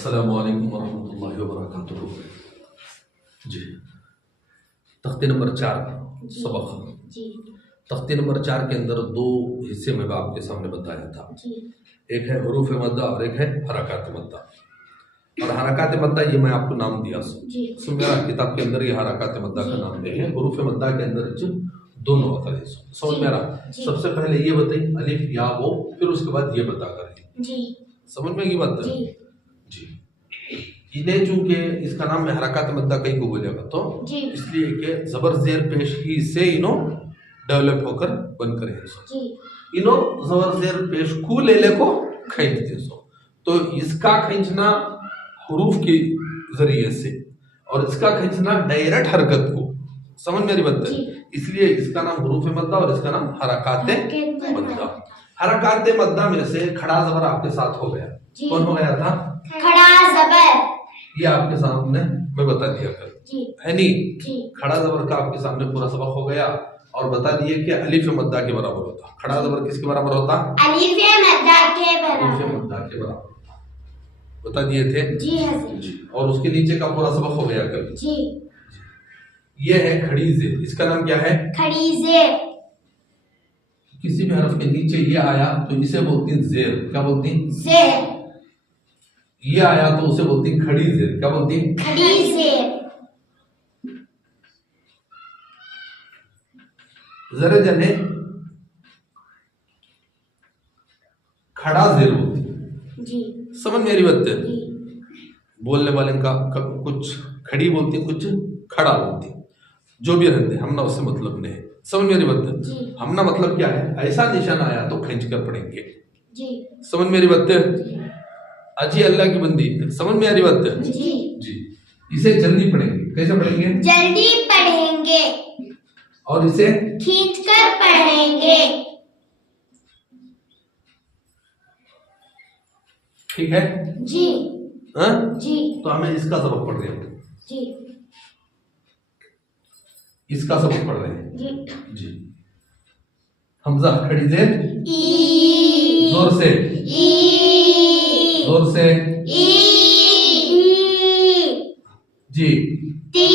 अस्सलामु अलैकुम वरहमतुल्लाहि वबरकातुहू। जी, तख्ते नंबर 4 सबक। तख्ते नंबर 4 के अंदर दो हिस्से में आपके सामने बताया था। एक है हुरूफ मद्दा और एक है हरकात मद्दा। और हरकात मद्दा ये मैं आपको नाम दिया सो मेरा किताब के अंदर ये हरकात मद्दा का नाम नहीं है। हुरूफ मद्दा के अंदर दोनों होता है। समझ में आ रहा? सबसे पहले ये बताइए अलिफ या वो, फिर उसके बाद ये बता कर समझ में की बात है जी। इन्हें चूंकि इसका नाम है हरकत मद्दा कहीं को बोलेगा तो इसलिए कि जबर जेर पेश ही से इनो डेवलप होकर बनकर है इनो जबर जेर पेश को ले ले को खींचते सो। तो इसका खींचना हुरूफ के जरिए से और इसका खींचना डायरेक्ट हरकत को। समझ मेरी बात है? इसलिए इसका नाम हुरूफ मद्दा और इसका नाम हरकाते मद्दा। हरकाते मद्दा में से खड़ा जबर आपके साथ हो गया। कौन हो गया था? खड़ा जबर। ये आपके सामने मैं बता दिया कर है नहीं। खड़ा जबर का आपके सामने पूरा सबक हो गया और बता दिए कि अलिफ मद्दा के बराबर होता। खड़ा जबर किसके बराबर होता? अलिफ मद्दा के बराबर। अलिफ मद्दा के बराबर बता दिए थे जी हज़रत। और उसके नीचे का पूरा सबक हो गया कल जी। ये है खड़ी जेर। इसका नाम क्या है? खड़ी जेर। किसी भी हरफ के नीचे ये आया तो इसे बोलती हैं जेर। क्या बोलती हैं? जेर। ये आया तो उसे बोलती हैं खड़ी जेर। क्या बोलती हैं? खड़ी जेर। जरे जने खड़ा जेर बोलती जी। समझ मेरी बात है? जी। बोलने वाले का कुछ खड़ी बोलती है कुछ खड़ा बोलती है। जो भी रहते हमना उससे मतलब नहीं है। समझ मेरी बात है? हमना मतलब क्या है? ऐसा निशान आया तो खींच कर पढ़ेंगे। जी। समझ मेरी बात है? अजी अल्लाह की बंदी समझ में आ रही बात है? जी। जी। इसे जल्दी पढ़ेंगे। कैसे पढ़ेंगे? जल्दी पढ़ेंगे और इसे खींच कर पढ़ेंगे। ठीक है जी। हाँ जी। तो हमें इसका सबक पढ़ रहे हैं जी। इसका सबक पढ़ रहे हैं जी। जी। हमजा खड़ी जेर ई। जोर से ई। जोर से ई। जी। ती।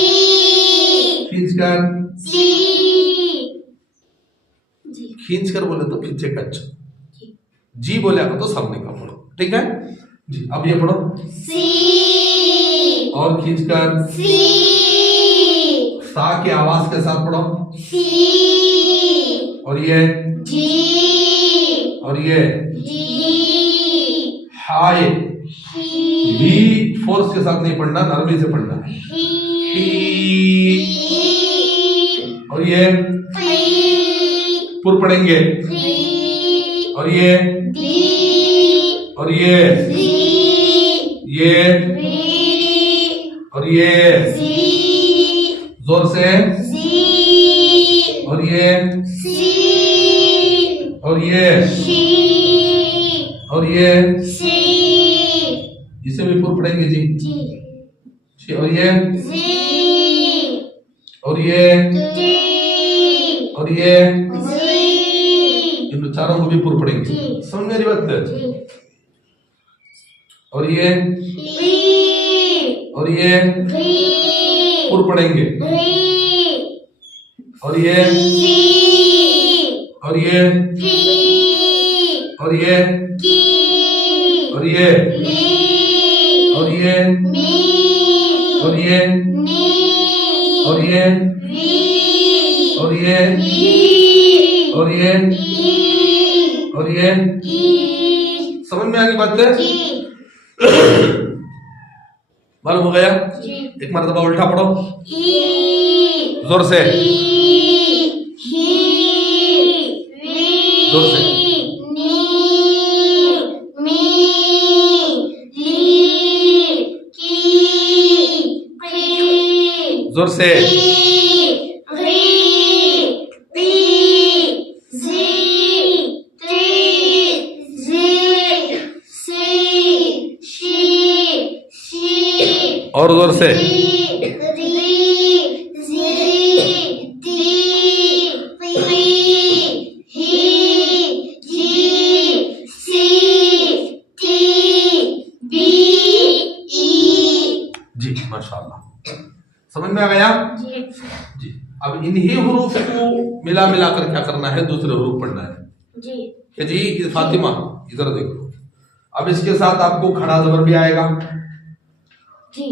खींच कर सी। जी। खींच कर बोले तो पीछे का जी बोले तो सामने का पढ़ो। ठीक है जी। अब ये पढ़ो सी और खींच कर सी। सा की आवाज के साथ पढ़ो। सी और ये जी। और ये जी। हाय ही फोर्स के साथ नहीं पढ़ना, नरमी से पढ़ना है। ही और ये पुर पढ़ेंगे और ये और ये और ये जोर से और ये और ये और ये इसे भी पुर पढ़ेंगे जी। और ये और ये और ये इन चारों को भी पुर पढ़ेंगे। समझ मेरी बात है? और ये पुर पढ़ेंगे और ये और ये और ये और ये और ये और ये और ये और ये और ये और ये समझ में आ गई बात है? मालूम हो गया? एक मरतबा उल्टा पढ़ो जोर से जोर से जोर से और जोर से माशाल्लाह। समझ में आ गया जी जी। अब इन्हीं हुरूफ को मिला मिला कर क्या करना है, दूसरे हुरूफ पढ़ना है जी कि जी फातिमा इधर देखो। अब इसके साथ आपको खड़ा जबर भी आएगा, जी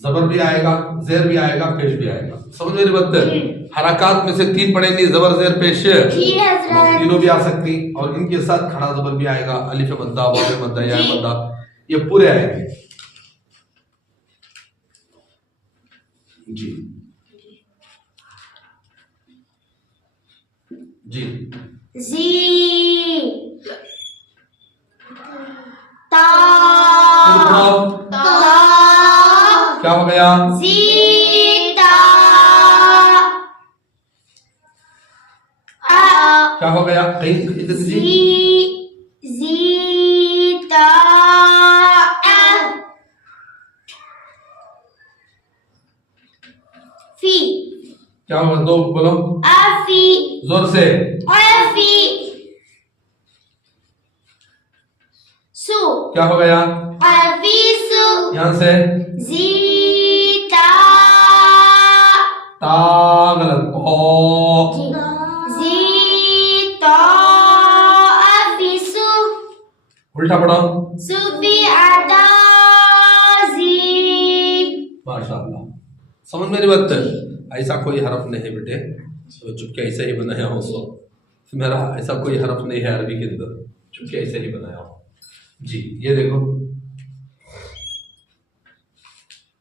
जबर भी आएगा, जेर भी आएगा, पेश भी आएगा। समझ मेरी बात? जी। हरकत में से 3 पढ़ेंगे, जबर जेर पेश, जी हजरत। तीनों भी आ सकती और इनके साथ खड़ा जबर भी आएगा, अलिफ मद्दा, वाव मद्दा, या जी। मद्दा, ये पूरे आएंगे जी जी। जी ता ता क्या हो गया? जीता क्या हो गया? कहीं इधर जी। जीता फी क्या होगा? 2 बोलो अफी जोर से। अफी सु क्या हो गया? अफीसु यहां से जीता ता गलत, ओ जीता अफीसु उल्टा पढ़ो। सुफी अदा जी। माशाल्लाह। समझ मेरी बात? ऐसा कोई हरफ नहीं बेटे, तो चुपके ऐसा ही बनाया हो। सो मेरा ऐसा कोई हरफ नहीं है अरबी के अंदर, चुपके ऐसे ही बनाया हो जी। ये देखो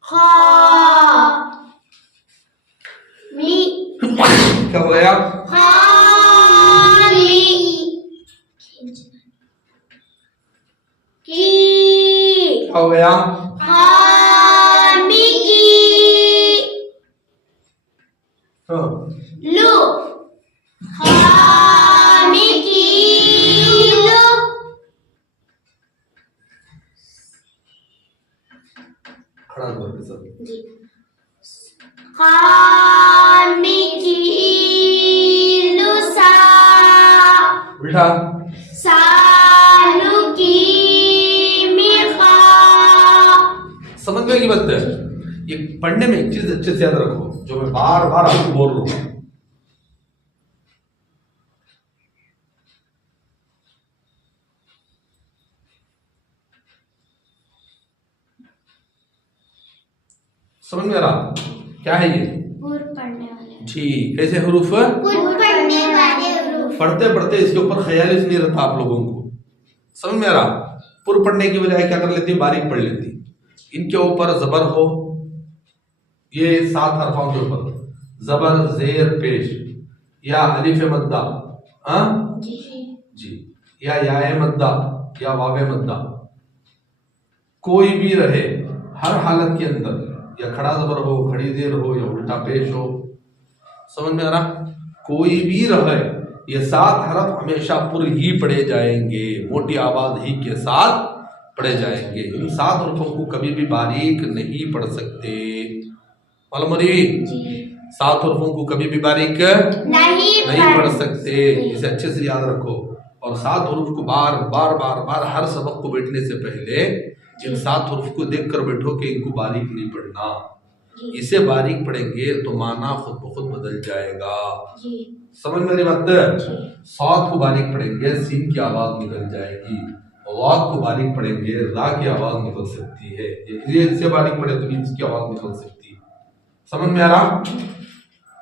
खा मी क्या हो गया? खाली की क्या हो गया? हामी की हाँ। लू हामी की लू खड़ा जोर के साथ। हामी की लूसा उल्टा सालू की मिखा। समझ में की बात है? ये पढ़ने में एक चीज अच्छे से याद रखो, जो मैं बार बार आपको बोल रहा हूं। समझ में आ रहा क्या है ये? पूर्व पढ़ने वाले ठीक। कैसे हुरूफ? पूर्व पढ़ने वाले हुरूफ। पढ़ते पढ़ते इसके ऊपर ख्याल नहीं रहता आप लोगों को। समझ में आ रहा? पूर्व पढ़ने की बजाय क्या कर लेती, बारीक पढ़ लेती। इनके ऊपर जबर हो, ये 7 हरफों के ऊपर जबर जेर पेश, या अलिफ मद्दा, हाँ जी, या याए मद्दा, या वावे मद्दा, कोई भी रहे हर हालत के अंदर, या खड़ा जबर हो, खड़ी जेर हो, या उल्टा पेश हो। समझ में आ रहा? कोई भी रहे, ये 7 हरफ हमेशा पुर ही पढ़े जाएंगे, मोटी आवाज ही के साथ पढ़े जाएंगे। इन 7 हरफों को कभी भी बारीक नहीं पढ़ सकते। मालूम है? 7 हरफों को कभी भी बारीक नहीं पढ़ सकते। इसे अच्छे से याद रखो। और 7 हुरूफ को बार बार बार बार हर सबक को बैठने से पहले इन 7 हुरूफ को देख कर बैठो कि इनको बारीक नहीं पढ़ना। इसे बारीक पढ़ेंगे तो माना खुद ब खुद बदल जाएगा। समझ में बात? 7 को बारीक पढ़ेंगे, सीन की आवाज निकल जाएगी। वाद को बारीक पढ़ेंगे, रा की आवाज निकल सकती है। ये इससे बारीक पढ़े तो इसकी आवाज निकल सकती है। समझ में आ रहा?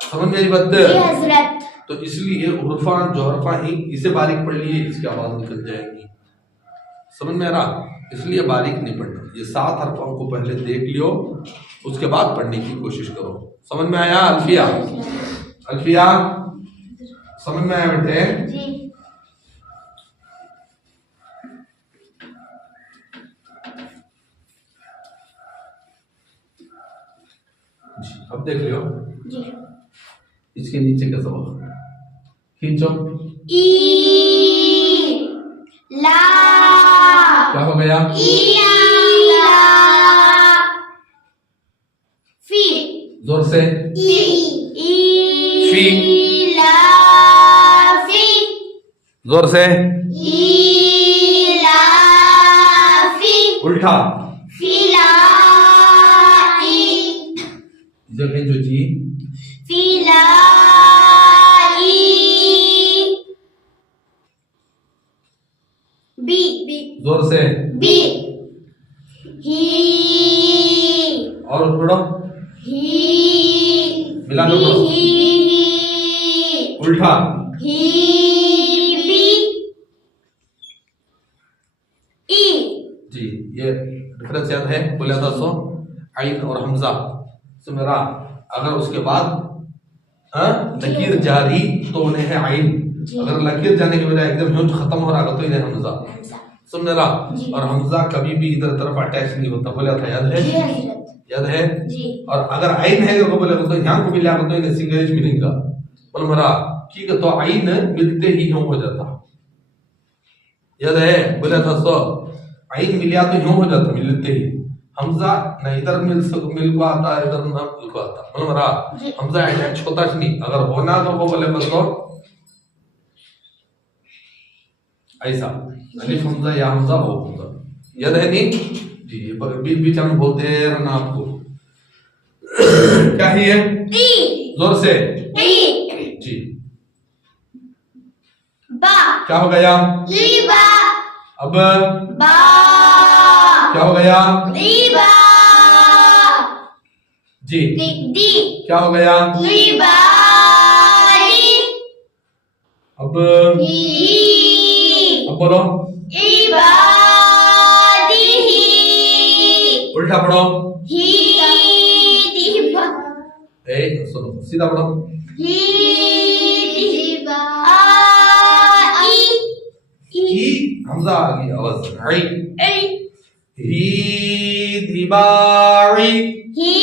समझ मेरी बात? तो इसलिए उर्फान जो हरफा ही इसे बारीक पढ़ लिए, इसकी आवाज निकल जाएगी। समझ में आ रहा? इसलिए बारीक नहीं पढ़ना। ये 7 हरफों को पहले देख लियो, उसके बाद पढ़ने की कोशिश करो। समझ में आया? अल्फिया, अल्फिया समझ में आया बेटे? अब देख लियो जी। इसके नीचे का सबक खींचो। ई ला क्या हो गया? ईला फी जोर से फी ईला फी जोर से ईला फी उल्टा फिला ई जगह जो जी फिलाई बी जोर से बी ही और पढ़ो ही मिला दो पढ़ो। ही उल्टा ही बी ई जी। ये डिफरेंस याद है बोला था सो आइन और हमजा से मेरा अगर उसके बाद लकीर जारी तो उन्हें है आइन, अगर लकीर जाने के बजाय एकदम यूं खत्म हो रहा तो इन्हें हमजा सुन रहा। और हमजा कभी भी इधर तरफ अटैच नहीं होता बोला था याद है याद है जी। और अगर आइन है तो बोले तो यहाँ को मिला तो इन्हें सिंगलिश मिलेगा बोल मरा ठीक है तो आइन मिलते ही यूं हो जाता याद है बोला था सो आइन मिला तो यूं हो जाता मिलते ही। हमजा न इधर मिल को आता इधर ना मिल को आता बोल मरा हमजा अटैच होता नहीं, अगर होना तो वो बोले बस तो ऐसा अलिफ हमजा या हमजा हो हमजा याद है नहीं जी। बीच बीच में बोलते रहना आपको क्या है जोर से जी। बा क्या हो गया लीबा अब बा क्या हो गया लीबा जी। दी क्या हो गया लीबा अब ही अब बोलो इबादिही उल्टा पढ़ो ही दिबा ए सुनो सीधा पढ़ो ही दिबा आई ही हमजा आ गई आवाज आई ए ही दिबाई ही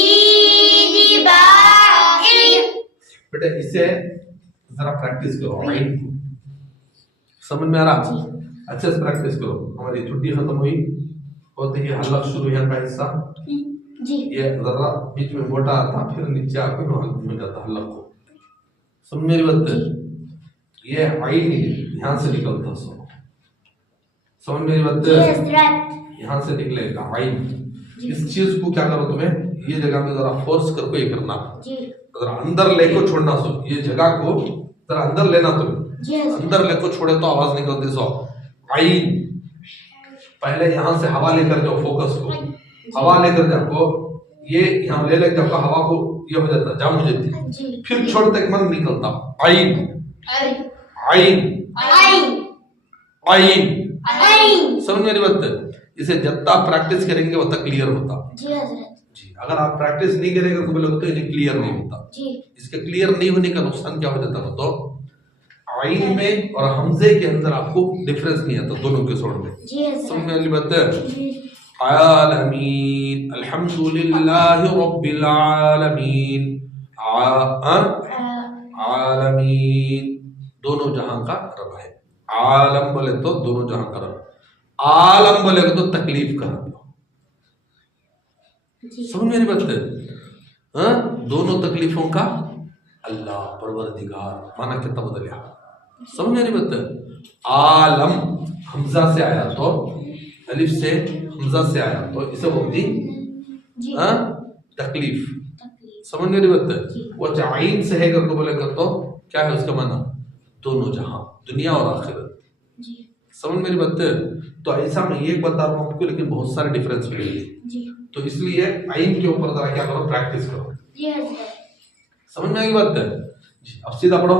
दिबाई बेटा इसे जरा प्रैक्टिस करो आई समझ में आ रहा अच्छे से प्रैक्टिस करो। हमारी छुट्टी खत्म हुई होते ही हल्ला शुरू यहाँ का हिस्सा जी ये जरा बीच में मोटा आता फिर नीचे आके में जाता हल्ला को समझ मेरी बात ये आई यहाँ से निकलता समझ मेरी बात यहाँ से निकलेगा आई। इस चीज को क्या करो तुम्हें ये जगह में जरा फोर्स करके ये करना जरा अंदर लेको छोड़ना सो ये जगह को जरा अंदर लेना तुम्हें अंदर लेको छोड़े तो आवाज निकलती सो आई। पहले यहाँ से हवा लेकर जाओ फोकस को हवा लेकर जाओ ये यहाँ ले लेकर जाओ हवा को ये हो जाता जाम हो जाती फिर छोड़ते मन निकलता आई आई आई समझ मेरी बात इसे जितना प्रैक्टिस करेंगे उतना क्लियर होता जी। अगर आप प्रैक्टिस नहीं करेंगे तो बोले तो इन्हें क्लियर नहीं होता इसके क्लियर नहीं होने का नुकसान क्या हो जाता है तो आइन में और हमजे के अंदर आपको डिफरेंस नहीं आता दोनों के स्वर में समझ में बात है। आलमीन अल्हम्दुलिल्लाहि रब्बिल आलमीन आलमीन दोनों जहां का रब है। आलम बोले तो दोनों जहां का रब, आलम बोले तो तकलीफ का रब। समझ मेरी बात है दोनों तकलीफों का अल्लाह परवरदिगार माना कितना बदलिया समझ मेरी बात आलम हमजा से आया तो अलिफ से हमजा से आया तो इसे बोलती तकलीफ समझ मेरी बात वो आइन से है करके बोले कर तो क्या है उसका माना दोनों जहां दुनिया और आखिरत समझ मेरी बात तो ऐसा मैं एक बता रहा हूँ आपको लेकिन बहुत सारे डिफरेंस मिलेंगे तो इसलिए आइन के ऊपर जरा क्या करो प्रैक्टिस करो समझ में आएगी बात जी। अब सीधा पढ़ो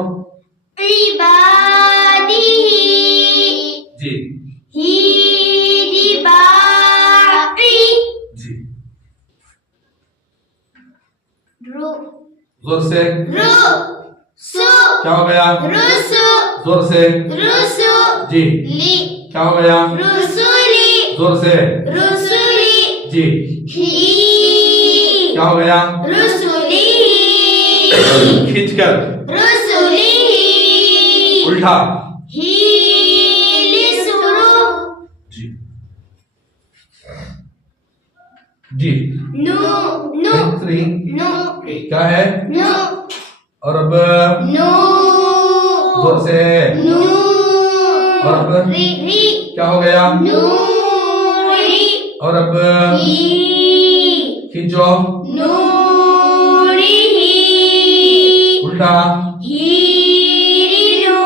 जी ही दिबाई जी जोर से सु क्या हो गया रुसु जोर से रुसु जी ली क्या हो गया रुसुली जोर से रुसुली जी ही क्या हो गया रुसुली खींचकर रुसुली उल्टा ही लिसुरु जी जी नु नु थ्री नु क्या है नु और अब नु जोर से नु और अब री री क्या हो गया नूरी और अब ही खींचो नूरी उल्टा हीरिनु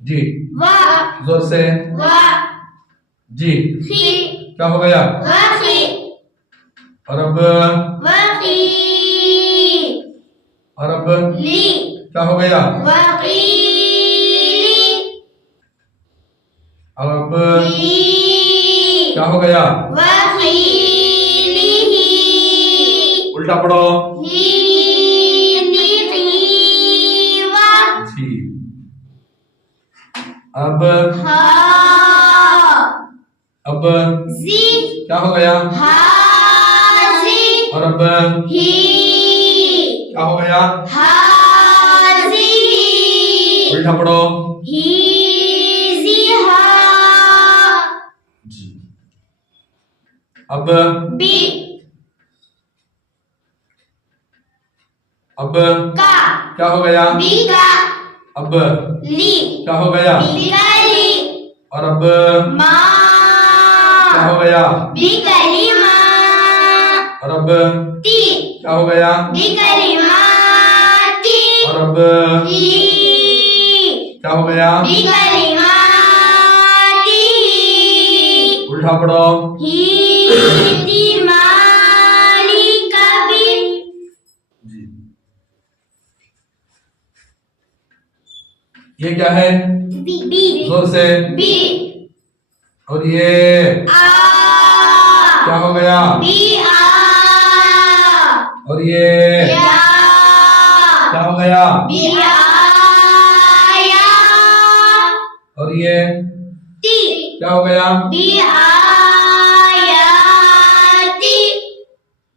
जी वा जोर से वा जी खी क्या हो गया वाखी और अब वाखी ली क्या हो गया वाकीली और अब ली क्या हो गया वाकीलिही उल्टा पढ़ो नीवा जी अब हा अब जी क्या हो गया हाजी और अब ही क्या हो गया हाजी उल्टा पढ़ो हीजिहा जी अब बी अब का क्या हो गया बीका अब ली क्या हो गया बिकाली और अब मा क्या हो गया बिकाली मा और अब ती क्या हो गया बिकाली माती और अब ती क्या हो गया बिकाली माती उल्टा पढ़ो हीती माली कभी जी ये क्या है बी बी जोर से बी और ये आ क्या हो गया बी आ और ये या क्या हो गया बी आया और ये ती क्या हो गया बी आयाती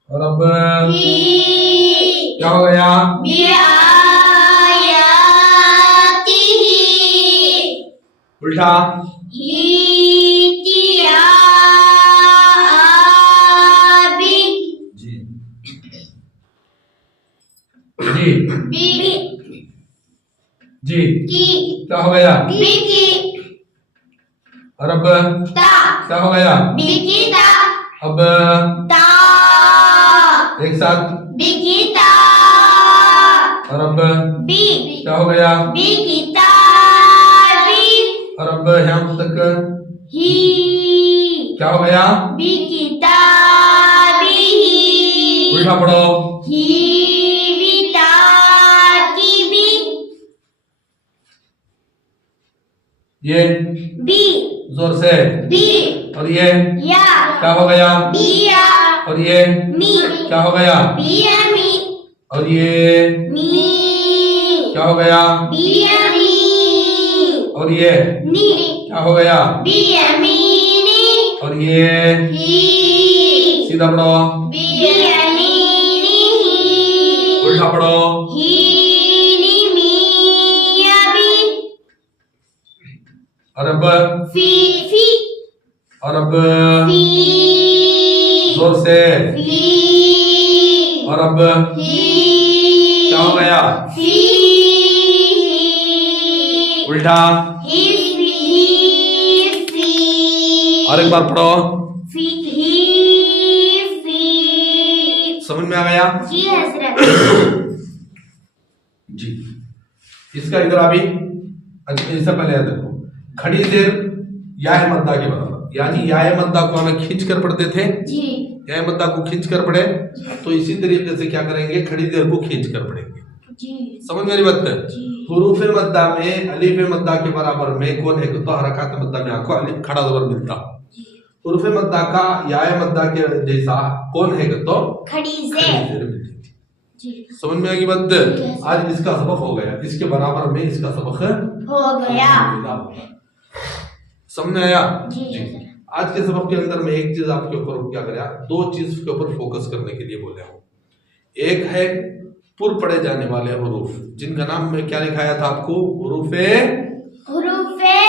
और अब ही क्या हो गया बी आयाती उल्टा हितिया बी जी जी बी जी की क्या हो गया बी की और अब ता क्या हो गया बिकिता अब ता एक साथ बिकिता और अब बी क्या हो गया बिकिता बी और अब यहाँ तक ही क्या हो गया बिकिता बी उल्टा पढ़ो ही बिता की बी ये बी जोर से बी और ये या क्या हो गया बिया और ये मी क्या हो गया बिया मी और ये मी क्या हो गया बिया मी और ये नी क्या हो गया बिया मी नी और ये ही सीधा पढ़ो बिया नी नी उल्टा पढ़ो ही नी मिया बी और अब फी फी और अब फी जोर से फी और अब ही क्या हो गया फी उल्टा ही फी और एक बार पढ़ो फी ही फी समझ में आ गया जी हजरत जी इसका इधर अभी इससे पहले याद रखो खड़ी देर या है मद्दा के बराबर यानी या है मद्दा को हमें खींच कर पढ़ते थे जी या है मद्दा को खींच कर पढ़े तो इसी तरीके से क्या करेंगे खड़ी देर को खींच कर पढ़ेंगे जी समझ मेरी बात है जी हुरूफ मद्दा में अलीफ मद्दा के बराबर में कौन है तो हरकत मद्दा में आपको अलीफ खड़ा जबर मिलता हुरूफ मद्दा का या है मद्दा के जैसा कौन है तो खड़ी खड़ी से देर मिलती जी समझ में आ गई बात आज इसका सबक हो गया इसके बराबर में इसका सबक हो गया समझ में आया जी आज के सबक के अंदर मैं एक चीज आपके ऊपर क्या कराया दो चीज के ऊपर फोकस करने के लिए बोला हूँ एक है पुर पढ़े जाने वाले हुरूफ जिनका नाम मैं क्या लिखाया था आपको हुरूफे हुरूफे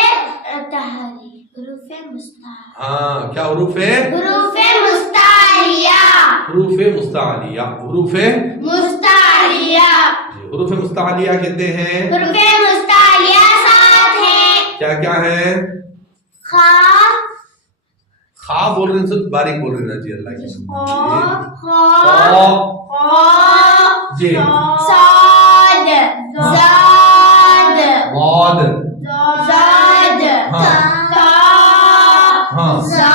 तहरी हुरूफे मुस्तार हाँ क्या हुरूफे हुरूफे मुस्तारिया हुरूफे मुस्तालिया हुरूफे मुस्तारिया हुरूफे मुस्तालिया कहते हैं हुरूफे मुस्तारिया साथ है क्या क्या है खा खा बोल रहे हैं सिर्फ बारीक बोल रहे हैं जी अल्लाह की खा खा खा जी साद जाद वाद जाद हाँ ता हाँ जा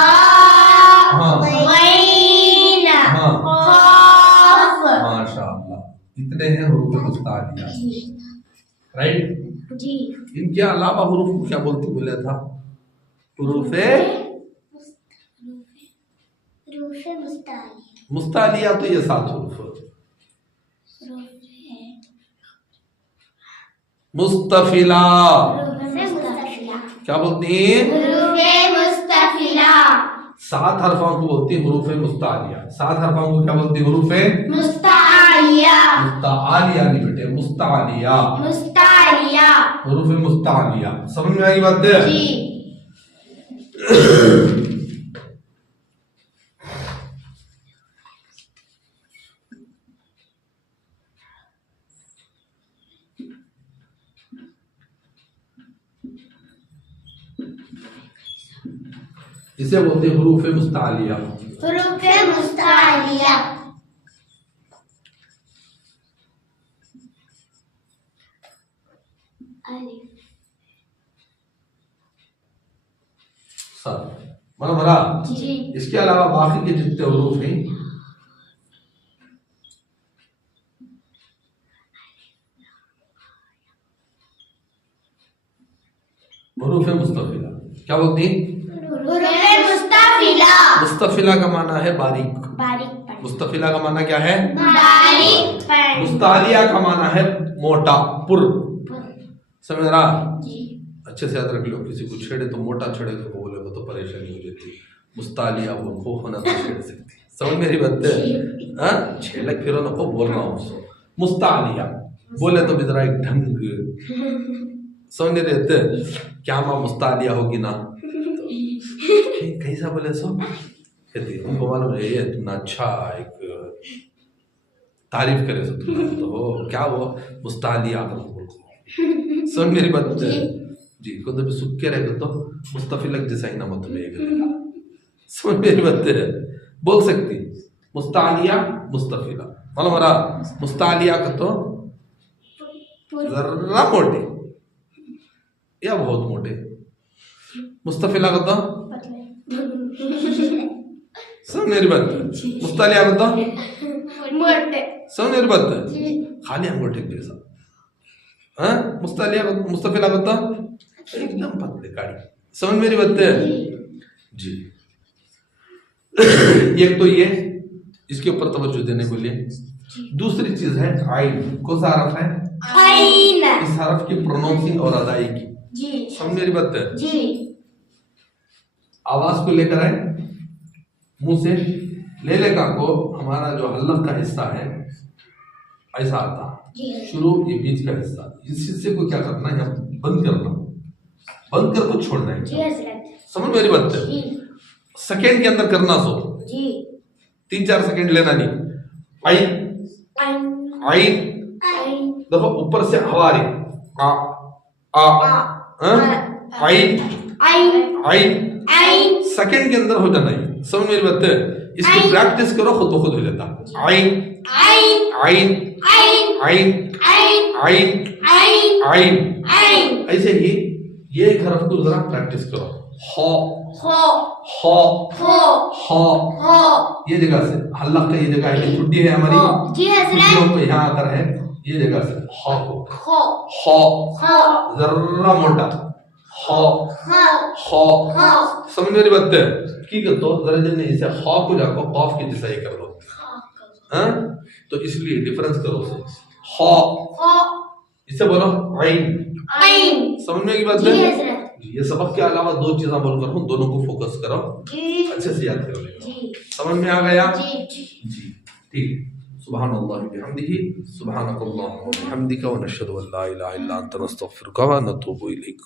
हाँ गैन हाँ खाफ माशाअल्लाह, इतने हैं हुरूफ मुस्तालिया, राइट। जी इनके अलावा हुरूफ को क्या बोला था? हुरूफे रूफे मुस्तालिया मुस्तालिया, तो ये 7 हुरूफ। मुस्तफिला रूफे मुस्तफिला क्या बोलती हैं? रूफे मुस्तफिला 7 हरफों को बोलती है हुरूफ मुस्तालिया। 7 हरफों को क्या बोलती है? हुरूफ मुस्तालिया मुस्तालिया नहीं बेटे, मुस्तालिया, मुस्तालिया हुरूफ मुस्तालिया। समझ में आई बात है? जी इसे बोलते हैं हुरूफ मुस्तालिया। रूफे मुस्तालिया मतलब भला जी इसके अलावा बाकी के जितने हुरूफ हैं हुरूफ मुस्तफिला क्या बोलती हैं? रूफे मुस्तफिला मुस्तफिला का माना है बारीक। बारीक मुस्तफिला का माना क्या है? बारीक पैन मुस्तालिया का माना है मोटा, पुर। समझ रहा? जी अच्छे से याद रख लो, किसी को छेड़े तो मोटा छेड़े तो बोले तो परेशानी हो जाती है। मुस्तालिया वो खो होना तो छेड़ सकती। समझ मेरी बात है? हाँ, छेड़क फिरो ना को बोलना हो उसको। मुस्तालिया बोले तो जरा एक ढंग समझ नहीं रहते क्या माँ मुस्तालिया होगी ना, कैसा बोले सो कहती उनको मालूम है ये तुमने अच्छा एक तारीफ करे सो तुमने तो हो क्या वो मुस्तालिया समझ मेरी बात जी को तो सुख के रहेगा तो मुस्तफिलक जैसा ही नाम तुम्हें समझ मेरी बात है बोल सकती मुस्तालिया मुस्तफिला मालूम हमारा मुस्तालिया का तो जरा मोटे या बहुत मोटे, मुस्तफिला का तो समझ मेरी बात मुस्तालिया का तो मोटे समझ मेरी बात खाली अंगूठे जैसा। हाँ मुस्तालिया को मुस्तफिला को तो एकदम पतले गाड़ी। समझ मेरी बात है जी। एक तो ये इसके ऊपर तवज्जो देने को लिए। दूसरी चीज है आइन। कौन सा हरफ है? आइन। इस हरफ की प्रोनाउंसिंग और अदायगी जी समझ मेरी बात है जी। आवाज को लेकर आए मुंह से लेलेका को हमारा जो हल्लक का हिस्सा है ऐसा आता शुरू ये बीच का हिस्सा, इस हिस्से को क्या करना है बंद करना, बंद कर को छोड़ना है। समझ मेरी बात है? सेकेंड के अंदर करना सो जी 3-4 सेकेंड लेना नहीं। आई आई देखो ऊपर से हवा रही आ आई आई सेकेंड के अंदर हो जाना है। समझ मेरी बात है? इसकी प्रैक्टिस करो खुद ब खुद हो जाता। आई आई आई आई आई ऐसे ही ये एक हरफ को जरा प्रैक्टिस करो। हो ये जगह से हल्ला का ये जगह है छुट्टी है हमारी छुट्टियों पे यहाँ आकर है ये जगह से हो जरा मोटा हो समझ मेरी बात है? की कर दो जरा जल्दी इसे हो को जाको कॉफ की जैसा ही कर लो। हाँ तो इसलिए डिफरेंस करो हो इसे बोलो आइन। समझ में की बात है? ये सबक के अलावा 2 चीजें बोल कर हूँ, दोनों को फोकस करो अच्छे से याद करो। समझ में आ गया जी? ठीक। सुब्हानल्लाह बिहम्दिही सुब्हानकल्लाहुम्मा व बिहम्दिका व नशहदु अन ला इलाहा इल्ला अंता नस्तगफिरुका व नतूबु इलैक।